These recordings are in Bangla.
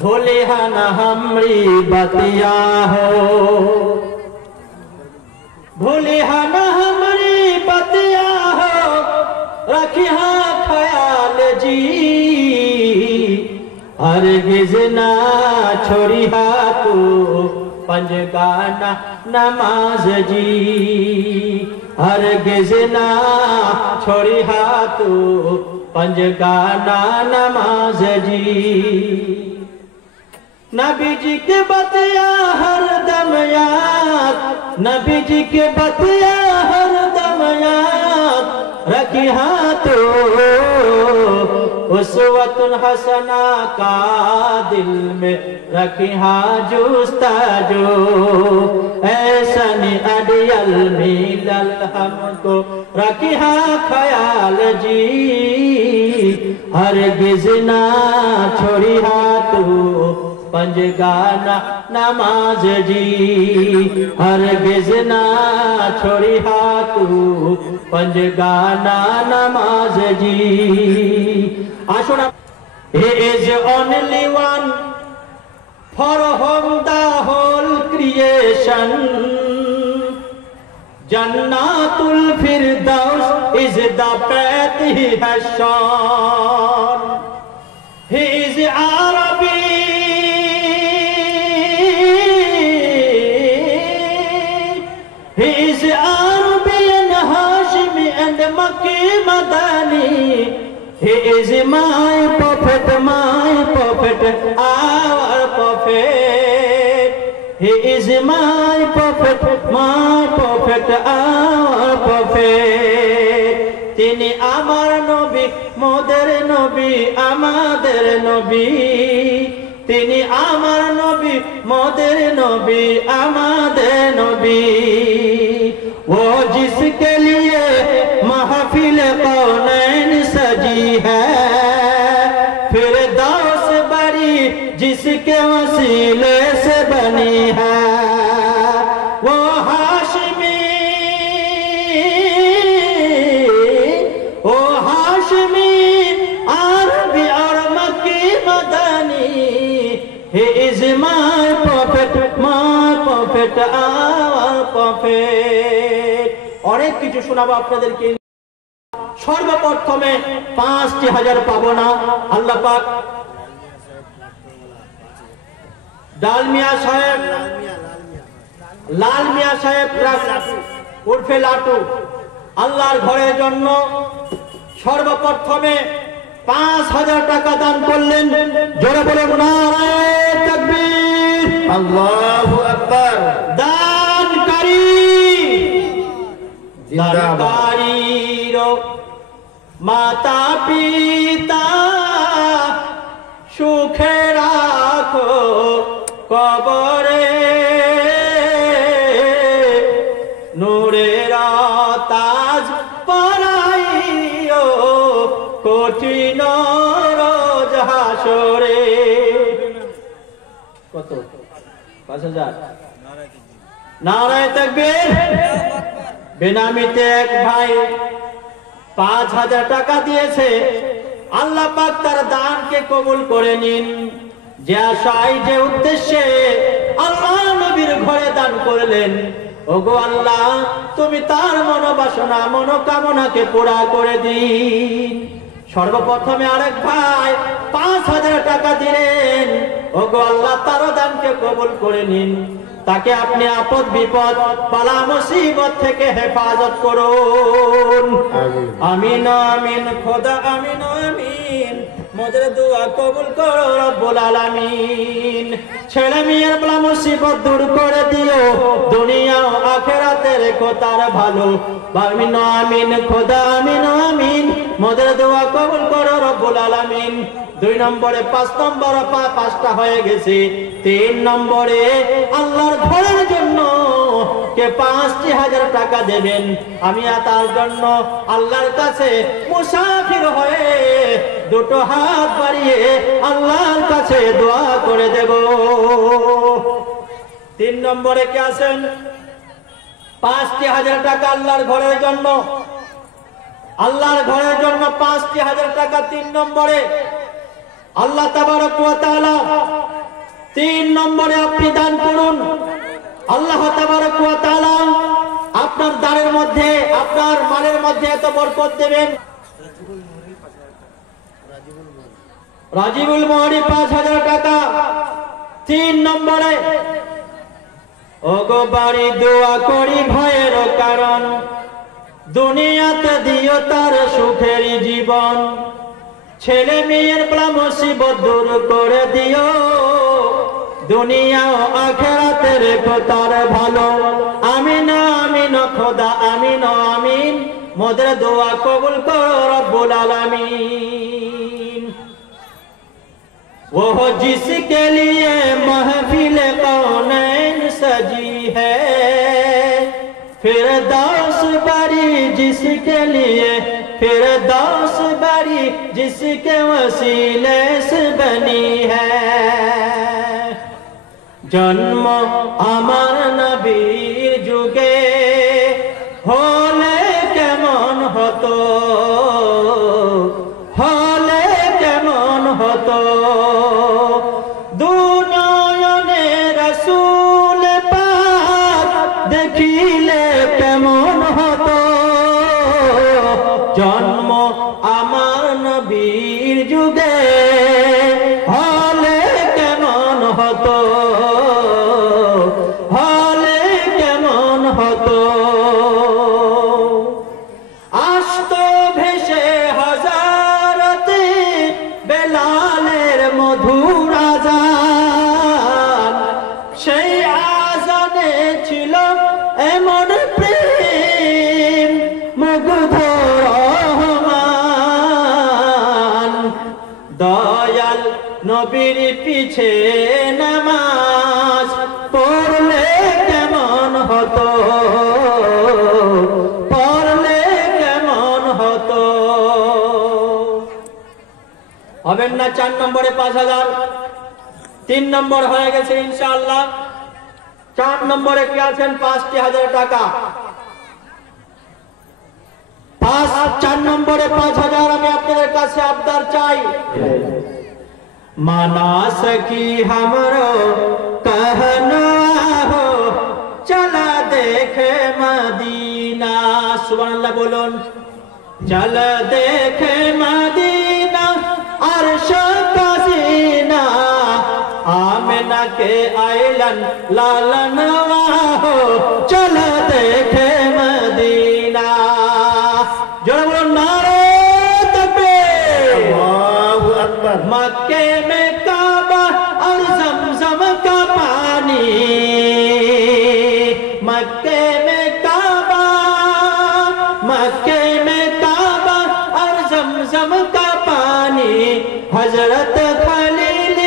भूले न हमरी बतिया हो, भूले न हमरी बतिया हो, रखिया ख्याल जी, हरगिज़ ना छोड़िया तू पंजगाना नमाज जी, हरगिज़ ना छोड़िया तू पंजगाना नमाज जी। नबी जी के बतिया हर दम याद, नबी जी के बतिया हर दम याद, रखिया तो उसवतुन हसना का दिल में रखिया जुस्ताजो, ऐसा नि अडियल मिलल हमको रखिया ख्याल जी, हरगिज़ ना छोड़िया तू पंजगाना नमाज जी, हरगिज़ ना छोड़िया तू पंजगाना नमाज जी। आशुन, he is only one for whom the whole creation, Jannatul Firdaus is the path he has shown. He is Arabi, he is Arabi and Hashimi and Makki Madani. He is my prophet, our prophet. He is my prophet, our prophet. Tini amar nobi, moder nobi, amader nobi. Tini amar nobi, moder nobi, amader nobi. वो जिसके लिए महफिल कौनैन सजी है, फिरदौस बड़ी जिसके वसीले से बनी है, वो हाशिमी, अरबी और मक्की Madani. He is my prophet, our prophet. অনেক কিছু শোনাবো আপনাদেরকে। সর্বপ্রথমে ৫,০০০ পাবো না, আল্লাহ পাক ডালমিয়া সাহেব, লাল মিয়া সাহেব উর্ফে লাটু, আল্লাহর ঘরের জন্য সর্বপ্রথমে ৫,০০০ টাকা দান করলেন। জোরে বলুন নারায়ে তাকবীর, আল্লাহু আকবার। দানকারী দানকারীর মাতা পিতা সুখে রাখো কবরে, নূরের তাজ পরাইও কঠিন রোজ হাসরে। কত? ৫,০০০। নারায়ে তাকবীর। বেনামিতে এক ভাই ৫,০০০ টাকা দিয়েছে। আল্লাহ পাক তার দানকে কবুল করে নিন। যে আশায়, যে উদ্দেশ্যে আল্লাহ নবীর ঘরে দান করলেন, ওগো আল্লাহ তুমি তার মনোবাসনা মনোকামনাকে পুরা করে দিন। সর্বপ্রথমে আরেক ভাই ৫,০০০ টাকা দিলেন। ওগো আল্লাহ তার দানকে কবুল করে নিন, তাকে আপনি আপদ বিপদ বালা মুসিবত থেকে হেফাজত করুন। আমিন আমিন খোদা, আমিন আমিন। মোদের দোয়া কবুল করো রব্বুল আলামিন। ছেলে মেয়ের বালা মুসিবত দূর করে দিও, দুনিয়া ও আখিরাতে রেখো তার ভালো। আমিন আমিন খোদা, আমিন আমিন। মোদের দোয়া কবুল করো রব্বুল আলামিন। ২ নম্বরে ৫ নম্বর ৫টা হয়ে গেছে। ৩ নম্বরে আল্লাহর ঘরের জন্য কে ৫,০০০ টাকা দেবেন, আমি তার জন্য আল্লাহর কাছে মুসাফির হয়ে দুটো হাত বাড়িয়ে আল্লাহর কাছে দোয়া করে দেব। ৩ নম্বরে কে আছেন? ৫,০০০ টাকা আল্লাহর ঘরের জন্য, আল্লাহর ঘরের জন্য ৫,০০০ টাকা। ৩ নম্বরে আল্লাহ তাবারক ওয়া তাআলা 3 নম্বরে আপনি দান করুন, আল্লাহ তাবারক ওয়া তাআলা আপনার দানের মধ্যে, আপনার মালের মধ্যে এত বরকত দেবেন। রাজিবুল মোহরি 5000 টাকা। 3 নম্বরে ওগো বাড়ি দোয়া করি ভয়ের কারণ, দুনিয়াতে দিও তার সুখের জীবন, ছেলে মেয়ের বলা মুসিবত দূর করে দিও, দুনিয়া ও আখিরাতে রেখো তার ভালো। আমিন আমিন খোদা আমিন আমিন, মোদের দোয়া কবুল করো রব্বুল আলামিন। वो जिसके लिए महफिल कौनैन सजी है, फिरदौस बरी जिसके लिए, फिरदौस बरी जिसके वसीले से बनी है। जन्म अमर नबीर जुगे होले केमन हतो, होले केमन हतो, দুনয়নে রাসূল পাক দেখিলে কেমন হতো, জন্ম আমার নবীর যুগে হলে কেমন হতো, হলে কেমন হতো। আসতো ভেসে হাজারতে বেলালের মধুর আযান, সেই আযানে ছিল এমন প্রেম মুগ্ধ রহমান, দয়াল নবীর পিছে নামাজ পড়লে কেমন হতো, পড়লে কেমন হতো। হবেন না 4 নম্বরে 5000, 3 নম্বর হয়ে গেছে ইনশাআল্লাহ। 4 নম্বরে কি আছেন 5000 টাকা। 4 নম্বরে 5000 আমি আপনাদের কাছে আবদার চাই। মানা সকি हमरो कहना हो, चला देखे मदीना, सुबहानाल्लाह बोलुन। चल देखे मदीना अर्श का सीना, आमिना के आइलन लालन हो, चल देखे मदीना। जोर बोलुन नारे तकबीर, अल्लाहु अकबर। मक्के में काबा और जमजम का पानी, मक्के में काबा, मक्के में काबा और जमजम का पानी, हजरत खलील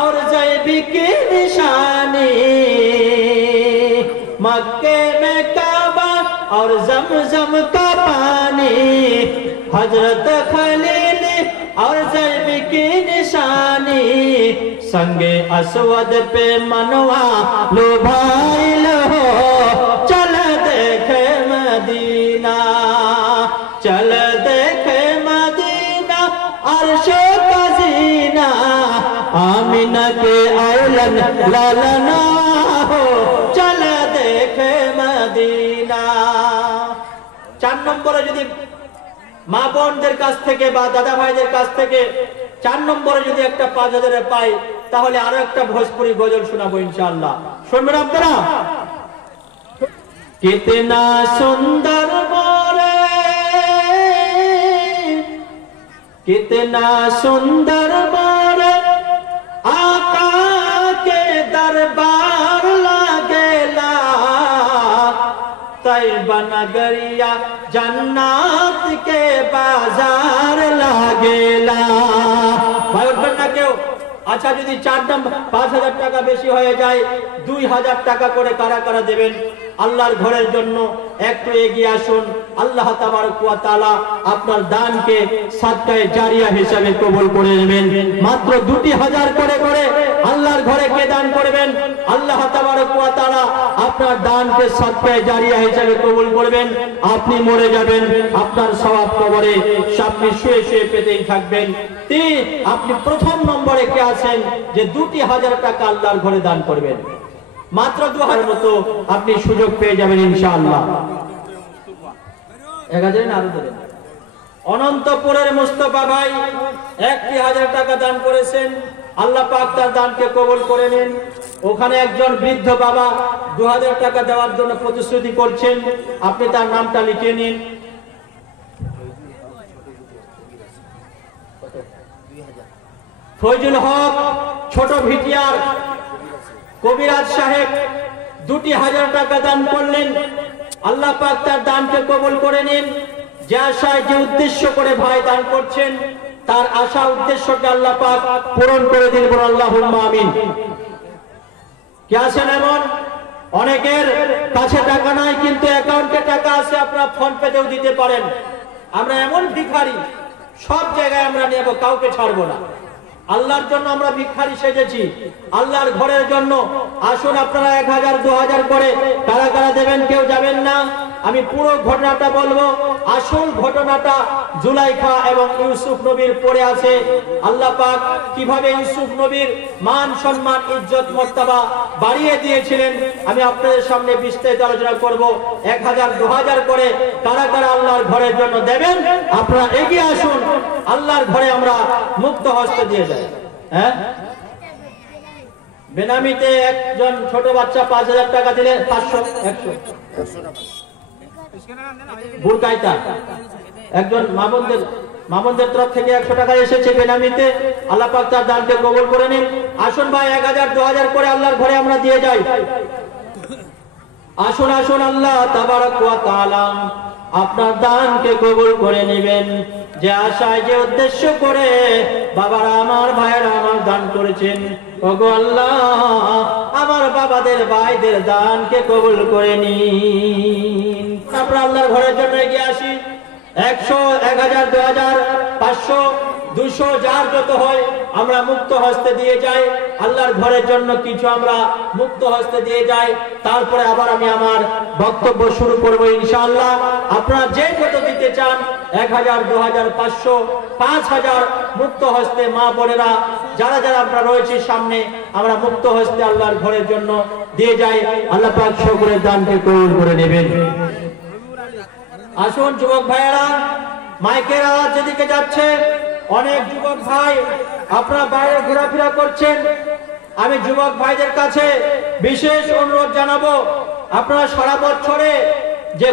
और ज़ैबी की निशानी। मक्के में काबा और जमजम का पानी, हजरत खलील और ज़ैबी की निशानी, संगे असवद पे मनवा लुभाइल हो, चल देखे मदीना, चल देखे मदीना अर्श का जीना, आमिना के आइलन लालना हो, चल देखे मदीना। 4 নম্বরে যদি মা বোনদের কাছ থেকে বা দাদা ভাইদের কাছ থেকে 4 নম্বরে যদি একটা 5000 পাই, তাহলে আরো একটা ভোজপুরি গজল শোনাবো ইনশাআল্লাহ। শুনবেন আপনারা? कितना सुंदर मोरे, कितना सुंदर मोरे आका के दरबार लागेला, तैयबा नगरिया जन्नत के बाजार लागेला। भाई उठবেন না কেউ। আচ্ছা যদি 4 নম্বর 5000 টাকা বেশি হয়ে যায়, 2000 টাকা করে কারা কারা দেবেন আল্লাহর ঘরের জন্য একটু এগিয়ে আসুন। আল্লাহ তাবারক ওয়া তাআলা আপনার দানকে সাদকায়ে জারিয়া হিসেবে কবুল করে নেবেন। মাত্র 2000 করে আল্লাহর ঘরে কে দান করবেন, আল্লাহ তাবারক ওয়া তাআলা আপনার দানকে সাদকায়ে জারিয়া হিসেবে কবুল করবেন। আপনি মরে যাবেন, আপনার সওয়াব কবরে আপনি শুয়ে শুয়ে পেতেই থাকবেন। আপনি প্রথম নম্বরে কে আছেন যে 2,000 টাকা আল্লাহর ঘরে দান করবেন, মাত্র 2,000 মতো আপনি সুযোগ পেয়ে যাবেন ইনশাআল্লাহ। 1000 আরো দেবেন। অনন্তপুরের মুস্তাফা ভাই 1,000 টাকা দান করেছেন, আল্লাহ পাক তার দানকে কবুল করে নিন। ওখানে একজন বৃদ্ধ বাবা 2,000 টাকা দেওয়ার জন্য প্রতিশ্রুতি করছেন, আপনি তার নামটা লিখে নিন। ফয়জুল হক ছোট ভিটিয়ার কবিরাজ সাহেব 2,000 টাকা দান করলেন, আল্লাহ পাক তার দানকে কবুল করে নিন। যে আশায় যে উদ্দেশ্য করে ভাই দান করছেন, তার আশা উদ্দেশ্যকে আল্লাহ পাক পূরণ করে দিন, বলুন আল্লাহুম্মা আমিন। কি আছেন এমন অনেকের কাছে টাকা নাই কিন্তু অ্যাকাউন্টে টাকা আছে, আপনারা ফোন পেতেও দিতে পারেন। আমরা এমন ভিখারি, সব জায়গায় আমরা নেব, কাউকে ছাড়বো না। আল্লাহর জন্য আমরা ভিখারি সেজেছি, আল্লাহর ঘরের জন্য। আসুন আপনারা 1,000 2,000 করে কারা কারা দেবেন, কেউ যাবেন না। আমি পুরো ঘটনাটা বলবো। আসল ঘটনাটা জুলাইখা এবং ইউসুফ নবীর পরে আছে। আল্লাহ পাক কিভাবে ইউসুফ নবীর মান সম্মান ইজ্জত মর্তবা বাড়িয়ে দিয়েছিলেন আমি আপনাদের সামনে বিস্তারিত আলোচনা করব। 1,000 2,000 করে কারা কারা আল্লাহর ঘরের জন্য দেবেন, আপনারা এগিয়ে আসুন। আল্লাহর ঘরে আমরা মুক্ত হস্তে দিয়ে যাই। হ্যাঁ, বেনামিতে একজন ছোট বাচ্চা 5,000 টাকা দিলে 500 100 বুরকাইতা একজন মামুনদের তরফ থেকে 100 টাকা এসেছে বেনামিতে, আল্লাহ পাক তার দানকে কবুল করে নিন। আসুন ভাই 1,000 2,000 করে আল্লাহর ঘরে আমরা দিয়ে যাই। আসুন আসুন, আল্লাহ তাবারক ওয়া তাআলা আপনার দানকে কবুল করে নেবেন। যে আশায় যে উদ্দেশ্য করে বাবারা আমার ভাইয়েরা আমার দান করেছেন, ওগো আল্লাহ আমার বাবাদের ভাইদের দানকে কবুল করে নিন। আমরা আল্লাহর ঘরের জন্য এগিয়ে আসি। 100 1000 2000 500 200 যার যত হয় আমরা মুক্ত হস্তে দিয়ে যাই। আল্লাহর ঘরের জন্য কিছু আমরা মুক্ত হস্তে দিয়ে যাই। তারপরে আবার আমি আমার বক্তব্য শুরু করব ইনশাআল্লাহ। আপনারা যে কত দিতে চান 1000 2000 500 5000 মুক্ত হস্তে মা বোনেরা যারা যারা আমরা রয়েছি সামনে আমরা মুক্ত হস্তে আল্লাহর ঘরের জন্য দিয়ে যাই। আল্লাহ পাক সকলের দানকে কবুল করে নেবেন। আসুন যুবক ভাইয়েরা, মাইকের আওয়াজ যেদিকে যাচ্ছে, অনেক যুবক ভাই আপনারা বাইরে ঘোরাফেরা করছেন। আমি যুবক ভাইদের কাছে বিশেষ অনুরোধ জানাবো, আপনারা সারা বছরে যে